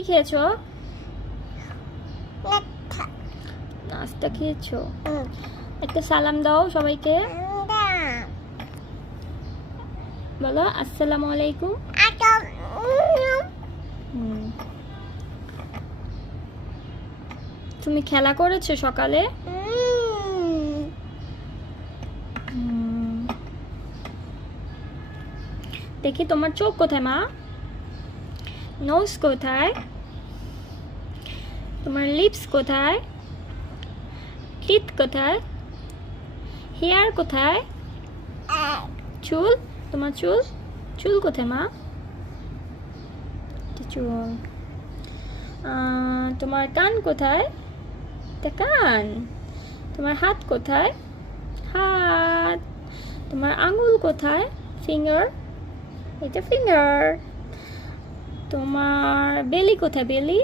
কি খেয়েছো? নাস্তা খেয়েছো? একটা সালাম দাও সবাইকে, বলো আসসালামু আলাইকুম। তুমি খেলা করেছো সকালে? দেখি তোমার চোখ কোথায় মা? নোজ কোথায়? তোমার লিপস কোথায়? টিথ কোথায়? হেয়ার কোথায়? চুল, তোমার চুল, চুল কোথায় মা? চুল। তোমার কান কোথায়? এটা কান। তোমার হাত কোথায়? হাত। তোমার আঙ্গুল কোথায়? ফিঙ্গার, এটা ফিঙ্গার। তোমার বেলি কোথায়? বেলি।